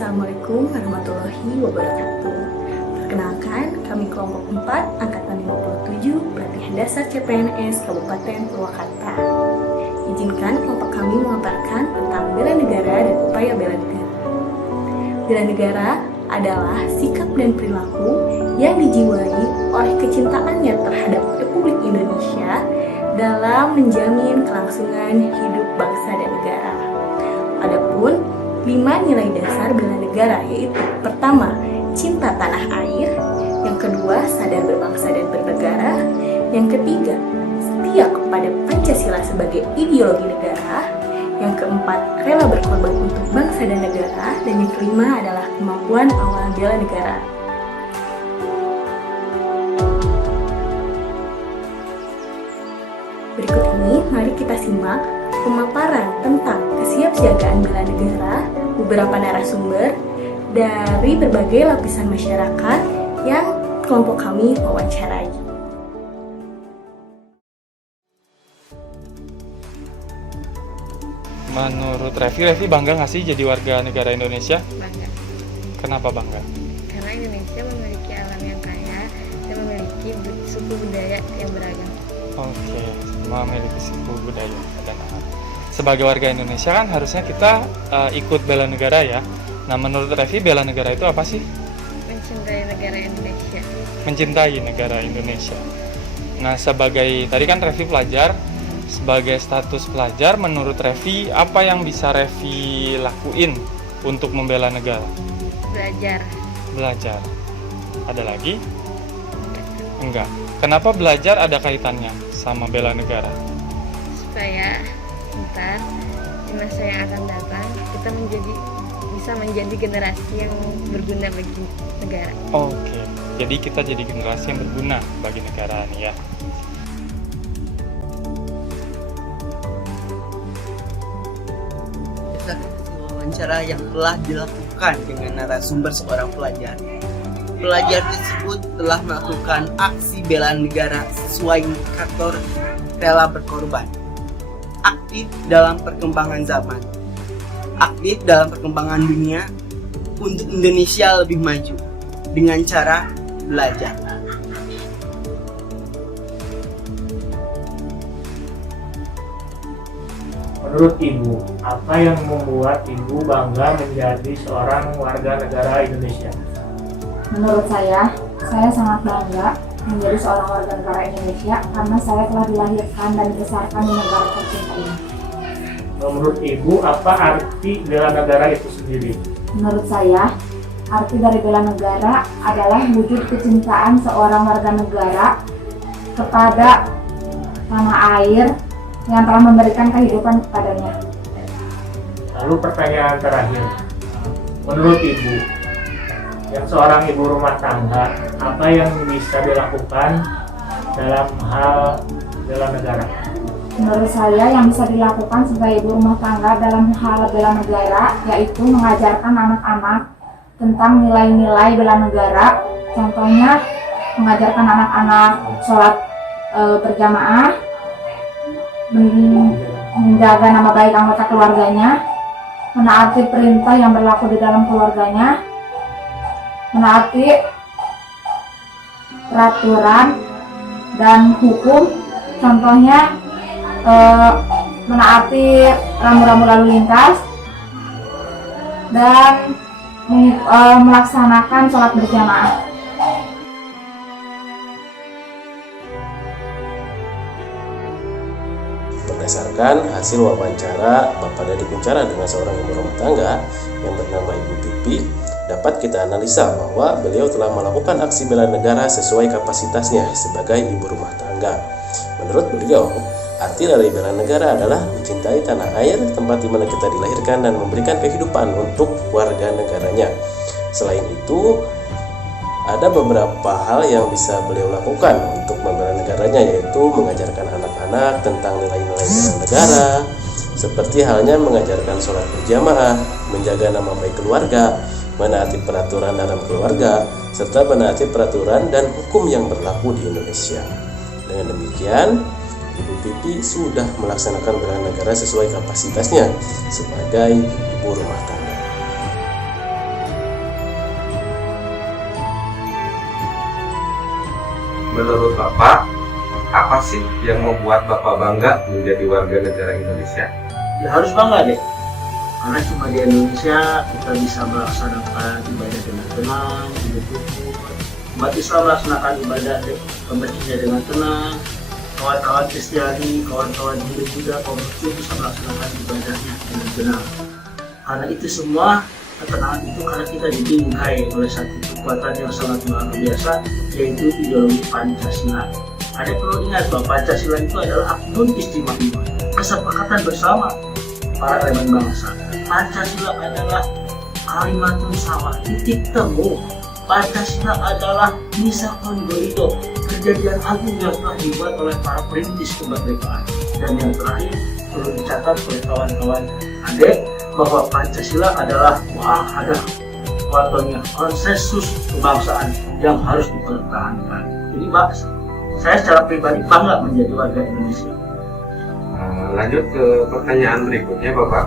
Assalamualaikum warahmatullahi wabarakatuh. Perkenalkan, kami kelompok 4 Angkatan 57 Pelatihan Dasar CPNS Kabupaten Purwakarta. Izinkan kelompok kami memaparkan tentang bela negara dan upaya bela negara. Bela negara adalah sikap dan perilaku yang dijiwai oleh kecintaannya terhadap Republik Indonesia dalam menjamin kelangsungan hidup bangsa dan negara. Adapun 5 nilai dasar bela negara yaitu: pertama, cinta tanah air; yang kedua, sadar berbangsa dan bernegara; yang ketiga, setia kepada Pancasila sebagai ideologi negara; yang keempat, rela berkorban untuk bangsa dan negara; dan yang kelima adalah kemampuan awal bela negara. Berikut ini mari kita simak pemaparan tentang kesiapsiagaan bela negara beberapa narasumber dari berbagai lapisan masyarakat yang kelompok kami wawancarai. Menurut Revi bangga nggak sih jadi warga negara Indonesia? Bangga. Kenapa bangga? Karena Indonesia memiliki alam yang kaya dan memiliki suku budaya yang beragam. Oke, memiliki suku budaya dan sebagai warga Indonesia kan harusnya kita ikut bela negara ya. Nah, menurut Revi bela negara itu apa sih? Mencintai negara Indonesia. Mencintai negara Indonesia. Nah, sebagai tadi kan Revi pelajar, sebagai status pelajar, menurut Revi apa yang bisa Revi lakuin untuk membela negara? Belajar. Ada lagi? Enggak. Kenapa belajar ada kaitannya sama bela negara? Supaya ntar di masa yang akan datang kita bisa menjadi generasi yang berguna bagi negara. Oke. Jadi kita jadi generasi yang berguna bagi negara nih ya. Wawancara yang telah dilakukan dengan narasumber seorang pelajar. Pelajar tersebut telah melakukan aksi bela negara sesuai indikator rela berkorban, aktif dalam perkembangan zaman, aktif dalam perkembangan dunia untuk Indonesia lebih maju dengan cara belajar. Menurut Ibu, apa yang membuat Ibu bangga menjadi seorang warga negara Indonesia? Menurut saya sangat bangga menjadi seorang warga negara Indonesia karena saya telah dilahirkan dan dibesarkan di negara tercinta ini. Menurut Ibu, apa arti bela negara itu sendiri? Menurut saya, arti dari bela negara adalah wujud kecintaan seorang warga negara kepada tanah air yang telah memberikan kehidupan kepadanya. Lalu pertanyaan terakhir, menurut Ibu, yang seorang ibu rumah tangga, apa yang bisa dilakukan dalam hal bela negara? Menurut saya yang bisa dilakukan sebagai ibu rumah tangga dalam hal bela negara yaitu mengajarkan anak-anak tentang nilai-nilai bela negara. Contohnya mengajarkan anak-anak sholat berjamaah, menjaga nama baik anggota keluarganya, menaati perintah yang berlaku di dalam keluarganya, menaati peraturan dan hukum, contohnya menaati rambu-rambu lalu lintas dan melaksanakan sholat berjamaah. Berdasarkan hasil wawancara Bapak Dadi Kunchara dengan seorang ibu rumah tangga yang bernama Ibu Pipi, dapat kita analisa bahwa beliau telah melakukan aksi bela negara sesuai kapasitasnya sebagai ibu rumah tangga. Menurut beliau, arti dari bela negara adalah mencintai tanah air tempat di mana kita dilahirkan dan memberikan kehidupan untuk warga negaranya. Selain itu, ada beberapa hal yang bisa beliau lakukan untuk membela negaranya, yaitu mengajarkan anak-anak tentang nilai-nilai bela negara, seperti halnya mengajarkan sholat berjamaah, menjaga nama baik keluarga, menaati peraturan dalam keluarga, serta menaati peraturan dan hukum yang berlaku di Indonesia. Dengan demikian, Ibu Pipi sudah melaksanakan bela negara sesuai kapasitasnya sebagai ibu rumah tangga. Menurut Bapak, apa sih yang membuat Bapak bangga menjadi warga negara Indonesia? Ya harus bangga deh, karena cuma di Indonesia kita bisa melaksanakan ibadah dengan tenang, hidup rukun. Umat Islam melaksanakan ibadah ke masjidnya dengan tenang, kawan-kawan Kristiani, kawan-kawan Hindu juga, kaum Muslim bisa melaksanakan ibadahnya dengan tenang. Karena itu semua, ketenangan itu karena kita dibingkai oleh satu kekuatan yang sangat luar biasa, yaitu ideologi Pancasila. Ada perlu ingat bahwa Pancasila itu adalah akun istimewa, kesepakatan bersama para elemen bangsa. Pancasila adalah kalimatun sawa, titik temu. Pancasila adalah misakon doido, perjanjian agung yang telah dibuat oleh para perintis kemerdekaan. Dan yang terakhir perlu dicatat oleh kawan-kawan adik bahwa Pancasila adalah ada watonya konsensus kebangsaan yang harus dipertahankan. Jadi saya secara pribadi bangga menjadi warga Indonesia. Lanjut ke pertanyaan berikutnya, Bapak.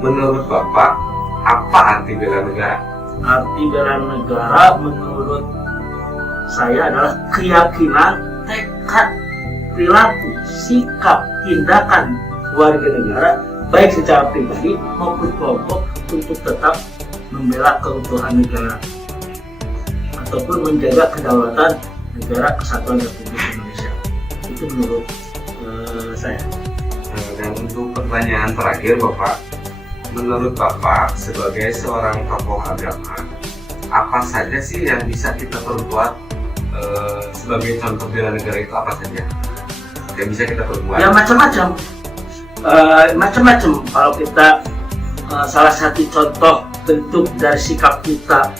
Menurut Bapak, apa arti bela negara? Arti bela negara menurut saya adalah keyakinan, tekad, perilaku, sikap, tindakan warga negara baik secara pribadi maupun kelompok untuk tetap membela keutuhan negara ataupun menjaga kedaulatan negara kesatuan Republik Indonesia. Itu menurut saya. Dan untuk pertanyaan terakhir, Bapak, menurut Bapak sebagai seorang tokoh agama, apa saja sih yang bisa kita perbuat sebagai contoh bela negara itu apa saja yang bisa kita perbuat? Ya macam-macam. Kalau kita salah satu contoh bentuk dari sikap kita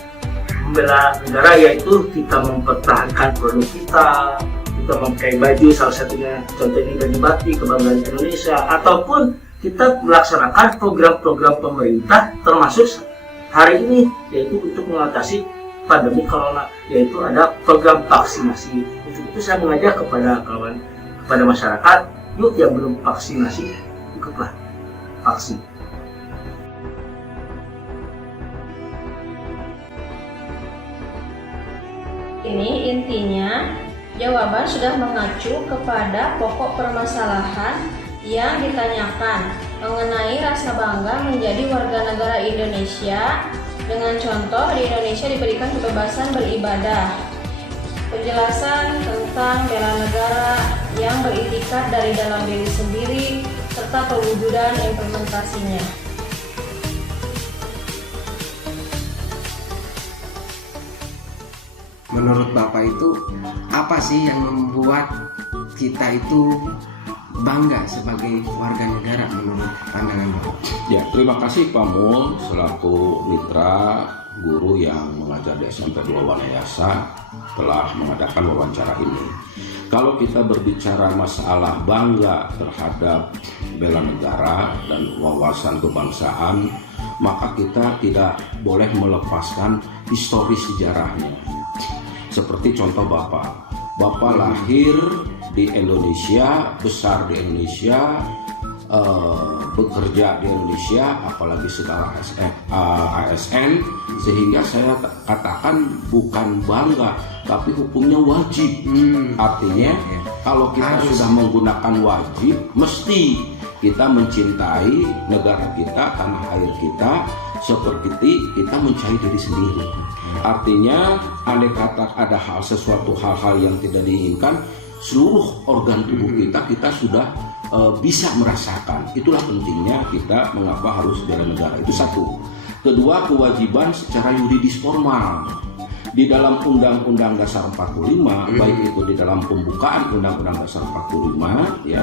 membela negara yaitu kita mempertahankan produk kita memakai baju, salah satunya contohnya baju batik kebanggaan Indonesia, ataupun kita melaksanakan program-program pemerintah termasuk hari ini yaitu untuk mengatasi pandemi corona, yaitu ada program vaksinasi. Untuk itu saya mengajak kepada masyarakat, yuk yang belum vaksinasi ikutlah vaksin. Ini intinya jawaban sudah mengacu kepada pokok permasalahan yang ditanyakan mengenai rasa bangga menjadi warga negara Indonesia. Dengan contoh, di Indonesia diberikan kebebasan beribadah, penjelasan tentang bela negara yang beritikat dari dalam diri sendiri, serta pewujudan implementasinya. Menurut Bapak itu apa sih yang membuat kita itu bangga sebagai warga negara menurut pandangan Bapak? Ya, terima kasih Pak Mul selaku mitra guru yang mengajar di SMP 2 Wanayasa telah mengadakan wawancara ini. Kalau kita berbicara masalah bangga terhadap bela negara dan wawasan kebangsaan, maka kita tidak boleh melepaskan historis sejarahnya. Seperti contoh Bapak lahir di Indonesia, besar di Indonesia, bekerja di Indonesia, apalagi setelah ASN, sehingga saya katakan bukan bangga, tapi hukumnya wajib. Artinya kalau kita sudah menggunakan wajib, mesti kita mencintai negara kita, tanah air kita, seperti kita mencintai diri sendiri. Artinya, andai kata ada sesuatu hal-hal yang tidak diinginkan, seluruh organ tubuh kita sudah bisa merasakan. Itulah pentingnya kita mengapa harus bela negara. Itu satu. Kedua, kewajiban secara yuridis formal. Di dalam Undang-Undang Dasar 45, baik itu di dalam pembukaan Undang-Undang Dasar 45, ya,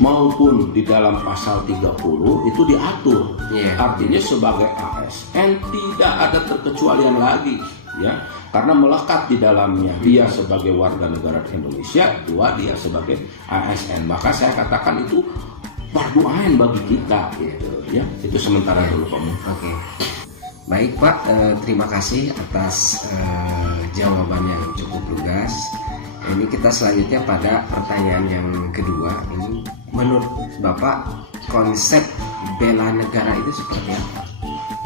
maupun di dalam pasal 30 itu diatur. Artinya sebagai ASN tidak ada terkecualian lagi, ya, karena melekat di dalamnya dia sebagai warga negara Indonesia, dua dia sebagai ASN. Maka saya katakan itu fardu ain bagi kita, gitu, ya. Itu sementara dulu Pak. Oke. Baik Pak, terima kasih atas jawaban yang cukup lugas. Ini kita selanjutnya pada pertanyaan yang kedua. Ini menurut Bapak konsep bela negara itu seperti apa?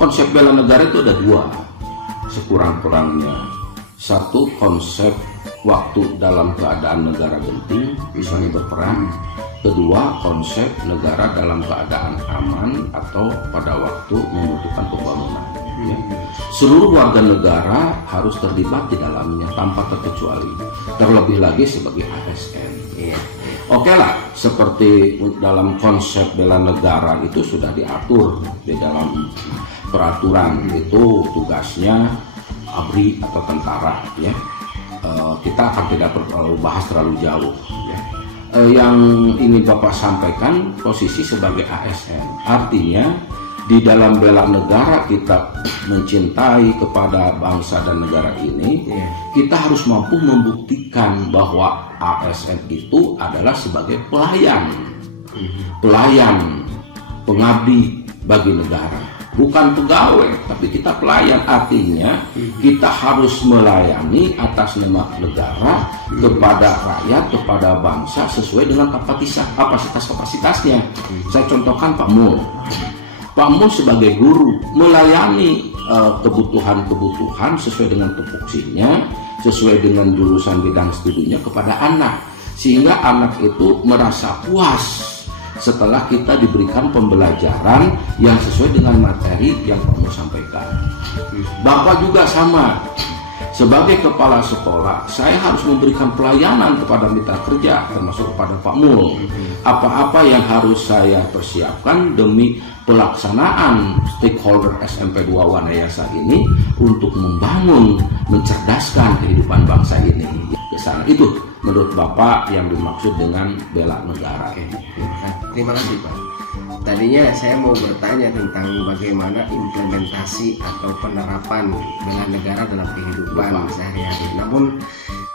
Konsep bela negara itu ada dua sekurang-kurangnya. Satu, konsep waktu dalam keadaan negara genting misalnya berperang. Kedua, konsep negara dalam keadaan aman atau pada waktu membutuhkan pembangunan. Ya. Seluruh warga negara harus terlibat di dalamnya tanpa terkecuali. Terlebih lagi sebagai ASN. Ya. Oke lah, seperti dalam konsep bela negara itu sudah diatur di dalam peraturan, itu tugasnya ABRI atau tentara. Ya. Kita akan tidak perlu bahas terlalu jauh. Ya. Yang ingin Bapak sampaikan posisi sebagai ASN, artinya di dalam bela negara kita mencintai kepada bangsa dan negara ini, kita harus mampu membuktikan bahwa ASN itu adalah sebagai pelayan, pengabdi bagi negara. Bukan pegawai, tapi kita pelayan. Artinya kita harus melayani atas nama negara kepada rakyat, kepada bangsa sesuai dengan kapasitas-kapasitasnya. Saya contohkan Pak Mul. Pak Mul sebagai guru melayani kebutuhan-kebutuhan sesuai dengan tupoksinya, sesuai dengan jurusan bidang studinya kepada anak. Sehingga anak itu merasa puas setelah kita diberikan pembelajaran yang sesuai dengan materi yang kamu sampaikan. Bapak juga sama. Sebagai kepala sekolah, saya harus memberikan pelayanan kepada mitra kerja, termasuk kepada Pak Mul. Apa-apa yang harus saya persiapkan demi pelaksanaan stakeholder SMP 2 Wanayasa ini untuk membangun, mencerdaskan kehidupan bangsa ini. Kesana itu menurut Bapak yang dimaksud dengan bela negara. Terima kasih Pak. Tadinya saya mau bertanya tentang bagaimana implementasi atau penerapan bela negara dalam kehidupan sehari-hari. Namun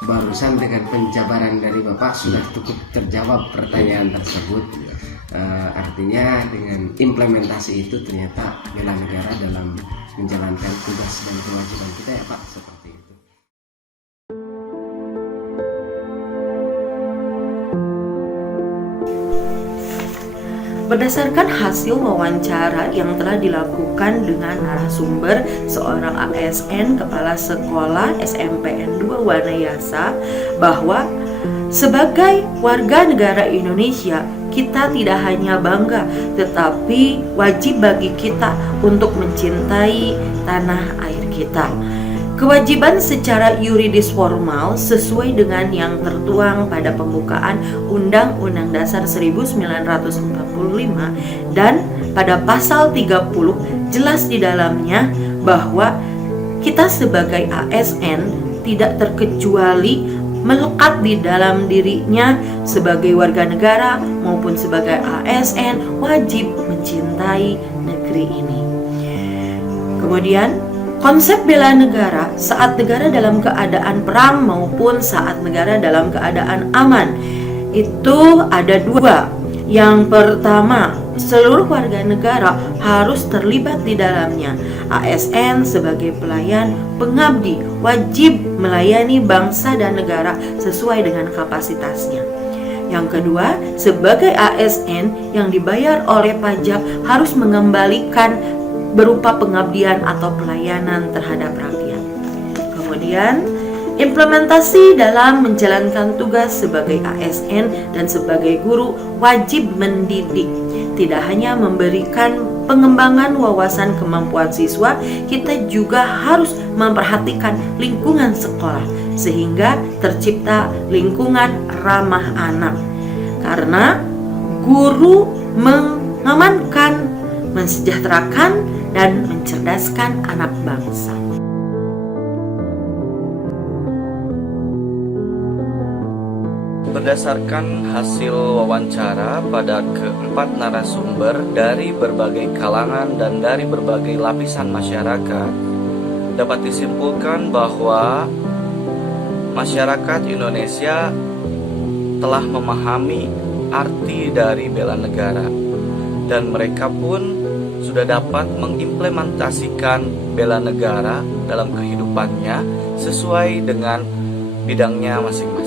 barusan dengan penjabaran dari Bapak sudah cukup terjawab pertanyaan tersebut. Artinya dengan implementasi itu ternyata bela negara dalam menjalankan tugas dan kewajiban kita ya Pak, seperti itu. Berdasarkan hasil wawancara yang telah dilakukan dengan narasumber seorang ASN Kepala Sekolah SMPN 2 Wanayasa, bahwa sebagai warga negara Indonesia kita tidak hanya bangga, tetapi wajib bagi kita untuk mencintai tanah air kita. Kewajiban secara yuridis formal sesuai dengan yang tertuang pada pembukaan Undang-Undang Dasar 1945 dan pada pasal 30 jelas di dalamnya bahwa kita sebagai ASN tidak terkecuali melekat di dalam dirinya sebagai warga negara maupun sebagai ASN wajib mencintai negeri ini. Kemudian konsep bela negara saat negara dalam keadaan perang maupun saat negara dalam keadaan aman itu ada dua. Yang pertama, seluruh warga negara harus terlibat di dalamnya. ASN sebagai pelayan pengabdi wajib melayani bangsa dan negara sesuai dengan kapasitasnya. Yang kedua, sebagai ASN yang dibayar oleh pajak harus mengembalikan berupa pengabdian atau pelayanan terhadap rakyat. Kemudian, implementasi dalam menjalankan tugas sebagai ASN dan sebagai guru wajib mendidik. Tidak hanya memberikan pengembangan wawasan kemampuan siswa, kita juga harus memperhatikan lingkungan sekolah sehingga tercipta lingkungan ramah anak. Karena guru mengamankan, mensejahterakan, dan mencerdaskan anak bangsa. Berdasarkan hasil wawancara pada keempat narasumber dari berbagai kalangan dan dari berbagai lapisan masyarakat, dapat disimpulkan bahwa masyarakat Indonesia telah memahami arti dari bela negara dan mereka pun sudah dapat mengimplementasikan bela negara dalam kehidupannya sesuai dengan bidangnya masing-masing.